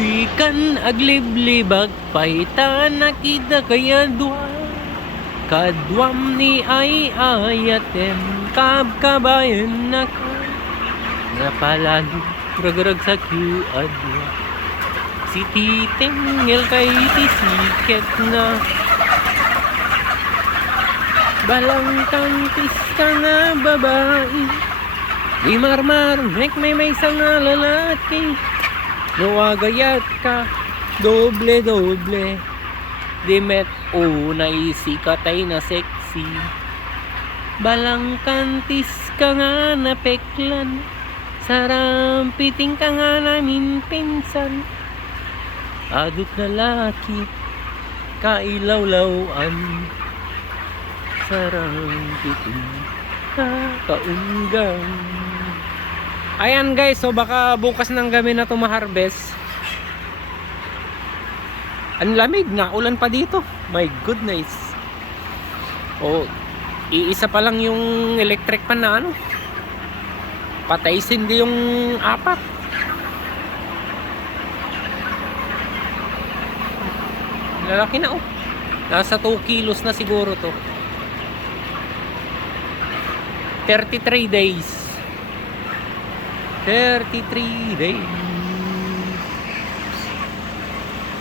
Di kan agliblibag paitan nakita kaya dua kadwam ni ay ayatem kabkabayan na ka napalalo ragrag sa adwa si titingil kay tisiket na balang tangkis ka nga babae di marmar may isang lalaki nuwagayat ka doble di met unay sikatay na sexy balang kantis ka nga napeklan sarampiting ka nga namin pinsan adut na laki kailawlawan sarampiting kaunggang. Ayan guys, so baka bukas nang gabi na ito ma-harvest. Ang lamig na, ulan pa dito. My goodness. O, iisa pa lang yung electric pan na ano. Patay sindi yung apat. Lalaki na oh. Nasa 2 kilos na siguro to. 33 days. 33 days.